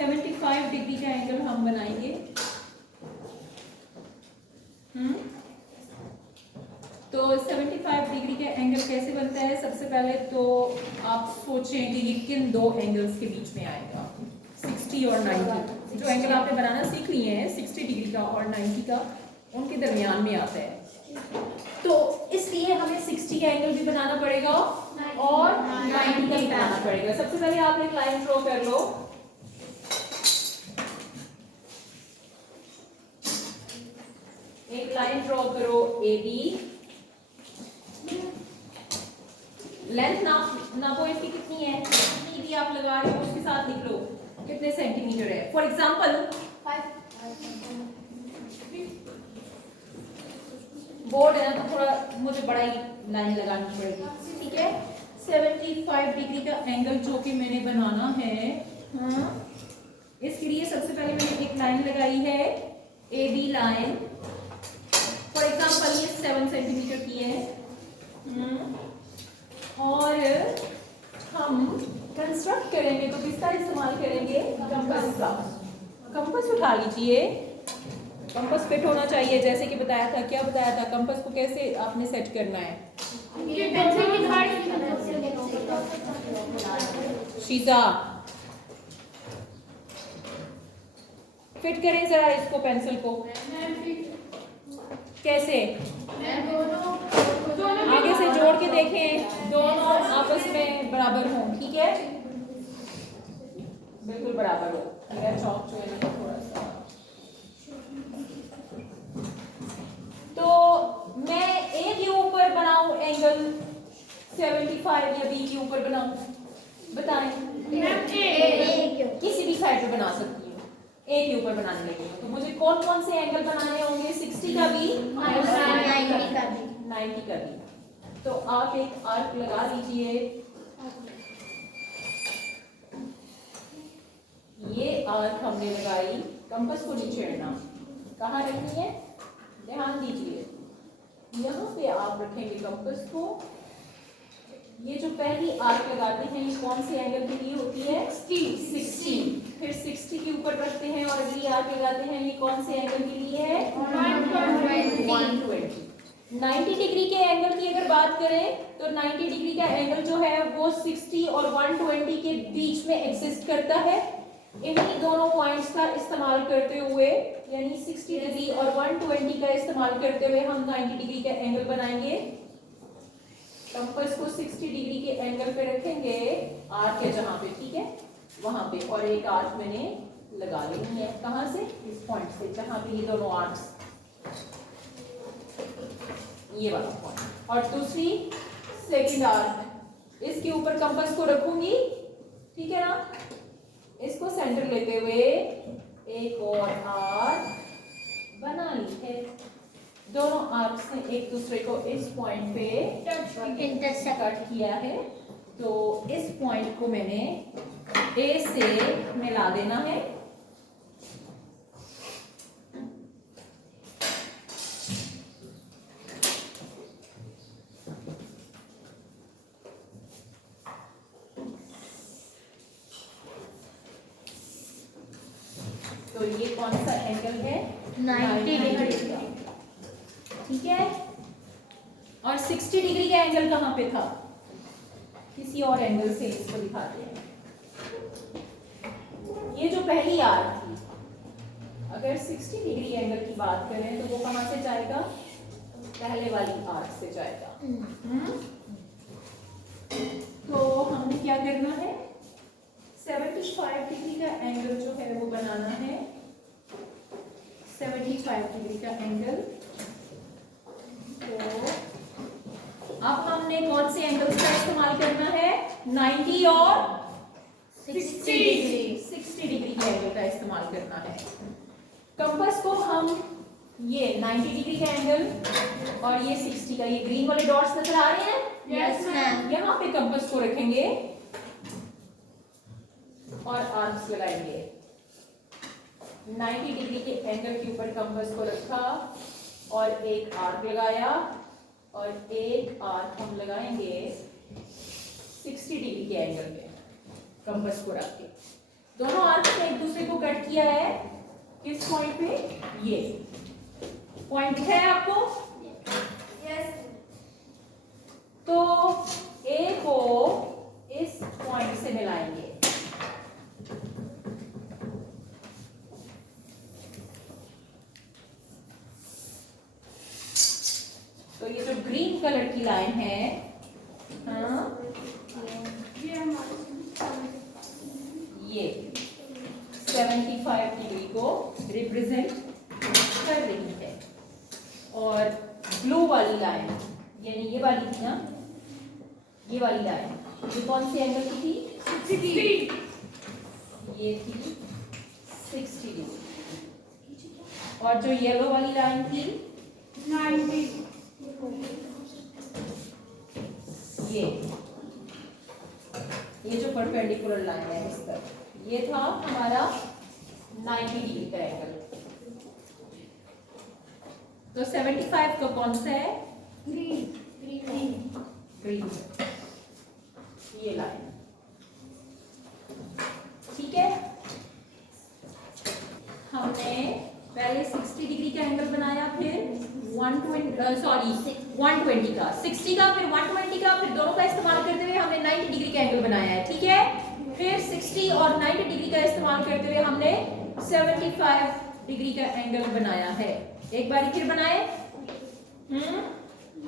75 degree का angle हम बनाएंगे। तो 75 डिग्री का एंगल कैसे बनता है? सबसे पहले तो आप सोचें कि ये किन दो एंगल्स के बीच में आएगा, 60 और 90। जो एंगल आपने बनाना सीख लिए हैं 60 डिग्री का और 90 का, उनके दरमियान में आता है। तो इसलिए हमें 60 का एंगल भी बनाना पड़ेगा और 90 का भी बनाना पड़ेगा। सबसे पहले आप एक लाइन ड्रॉ कर लो। एक लाइन ड्रॉ करो AB। लेंथ नापो इसकी कितनी है, कितनी भी आप लगा रहे हो उसके साथ लिख लो कितने सेंटीमीटर है। फॉर एग्जांपल 5 बोर्ड है ना, तो थोड़ा मुझे बड़ा ही लाइन लगानी पड़ेगी, ठीक है। 75 डिग्री का एंगल जो कि मैंने बनाना है, हाँ, इसके लिए सबसे पहले मैंने एक लाइन लगाई है AB लाइन। फॉर एग्जांपल ये 7 सेंटीमीटर की है। और हम कंस्ट्रक्ट करेंगे तो किसका इस्तेमाल करेंगे? कंपास का। कंपास उठा लीजिए। कंपास फिट होना चाहिए, जैसे कि बताया था। क्या बताया था? कंपास को कैसे आपने सेट करना है? शीजा फिट करें जरा इसको, पेंसिल को। कैसे? आगे से जोड़ के देखें, दोनों आपस में बराबर हों, ठीक है, बिल्कुल बराबर हो। मेरा चौक जो है ना थोड़ा सा, तो मैं A के ऊपर बनाऊं एंगल 75 या B के ऊपर बनाऊं? बताएं। किसी भी साइड पे बना सकती हूँ, A के ऊपर बनाने लगी हूँ। तो मुझे कौन कौन से एंगल बनाने होंगे? 60 का भी और 90 का भी। तो आप एक आर्क लगा लीजिए। ये आर्क हमने लगाई, कंपास को नीचे रखना। कहाँ रखनी है? ध्यान दीजिए, यहाँ पे आप रखेंगे कंपास को। ये जो पहली आर्क लगाते हैं ये कौन से एंगल के लिए होती है? 60। फिर 60 के ऊपर रखते हैं और अगली आर्क लगाते हैं, ये कौन से एंगल के लिए है? 120। 90 डिग्री के एंगल की अगर बात करें तो 90 डिग्री का एंगल जो है वो 60 और 120 के बीच में एग्जिस्ट करता है। इन्हीं दोनों पॉइंट्स का इस्तेमाल करते हुए, यानी 60 डिग्री और 120 का इस्तेमाल करते हुए हम 90 डिग्री का एंगल बनाएंगे। कंपास को 60 डिग्री के एंगल पे रखेंगे, आर्क है जहां पे, ठीक है, वहां पे, और एक आर्क मैंने लगा लेनी है। कहां से? इस पॉइंट से, जहां पे ये दोनों आर्क्स, ये वाला पॉइंट। और दूसरी सेकंड आर्क, इसके ऊपर कंपास को रखूंगी, ठीक है ना। इसको सेंटर लेते हुए एक और आर्क बना ली है। दोनों आर्क्स ने एक दूसरे को इस पॉइंट पे इंटरसेक्ट किया है। तो इस पॉइंट को मैंने A से मिला देना है। तो ये कौन सा एंगल है? 90 डिग्री का, ठीक है। और 60 डिग्री का एंगल कहां पे था? किसी और एंगल से इसको दिखाते हैं। ये जो पहली आर्क थी, अगर 60 डिग्री एंगल की बात करें तो वो कहां से जाएगा? पहले वाली आर्क से जाएगा। तो हमने क्या करना है? 75 डिग्री का एंगल जो है वो बनाना है। 75 डिग्री का एंगल। तो अब हमने कौन से एंगल्स का इस्तेमाल करना है? 90 और 60 डिग्री। 60 डिग्री के एंगल का इस्तेमाल करना है। कंपास को हम ये 90 डिग्री का एंगल और ये 60 का, ये ग्रीन वाले डॉट्स नजर आ रहे हैं? Yes ma'am. यहाँ पे कंपास को रखेंगे और आर्क्स लगाएंगे। 90 डिग्री के एंगल के ऊपर कंपास को रखा और एक आर्क लगाया और एक आर्क हम लगाएंगे 60 डिग्री के एंगल पे कंपास को रख के। दोनों आर्क्स ने एक दूसरे को कट किया है किस पॉइंट पे? ये पॉइंट दिखा है आपको? यस। तो ए को इस पॉइंट से मिलाएंगे। तो ये जो ग्रीन कलर की लाइन है, हाँ, ये 75 डिग्री को रिप्रेजेंट कर रही है। और ब्लू वाली लाइन यानी ये वाली थी ना, ये वाली लाइन ये कौन सी एंगल की थी? 60। ये थी 60 डिग्री। और जो येलो वाली लाइन थी 90। ये जो परपेंडिकुलर लाइन है इस पर, ये था हमारा 90 डिग्री का एंगल। तो 75 का कौन सा है? ग्रीन। ये लाइन, ठीक है। हमने पहले 60 डिग्री का एंगल बनाया, फिर 120 का, 60 का, फिर 120 का, फिर दोनों का इस्तेमाल करते हुए हमने 90 डिग्री का एंगल बनाया है, ठीक है। फिर 60 और 90 डिग्री का इस्तेमाल करते हुए हमने 75 डिग्री का एंगल बनाया है। एक बार फिर बनाए।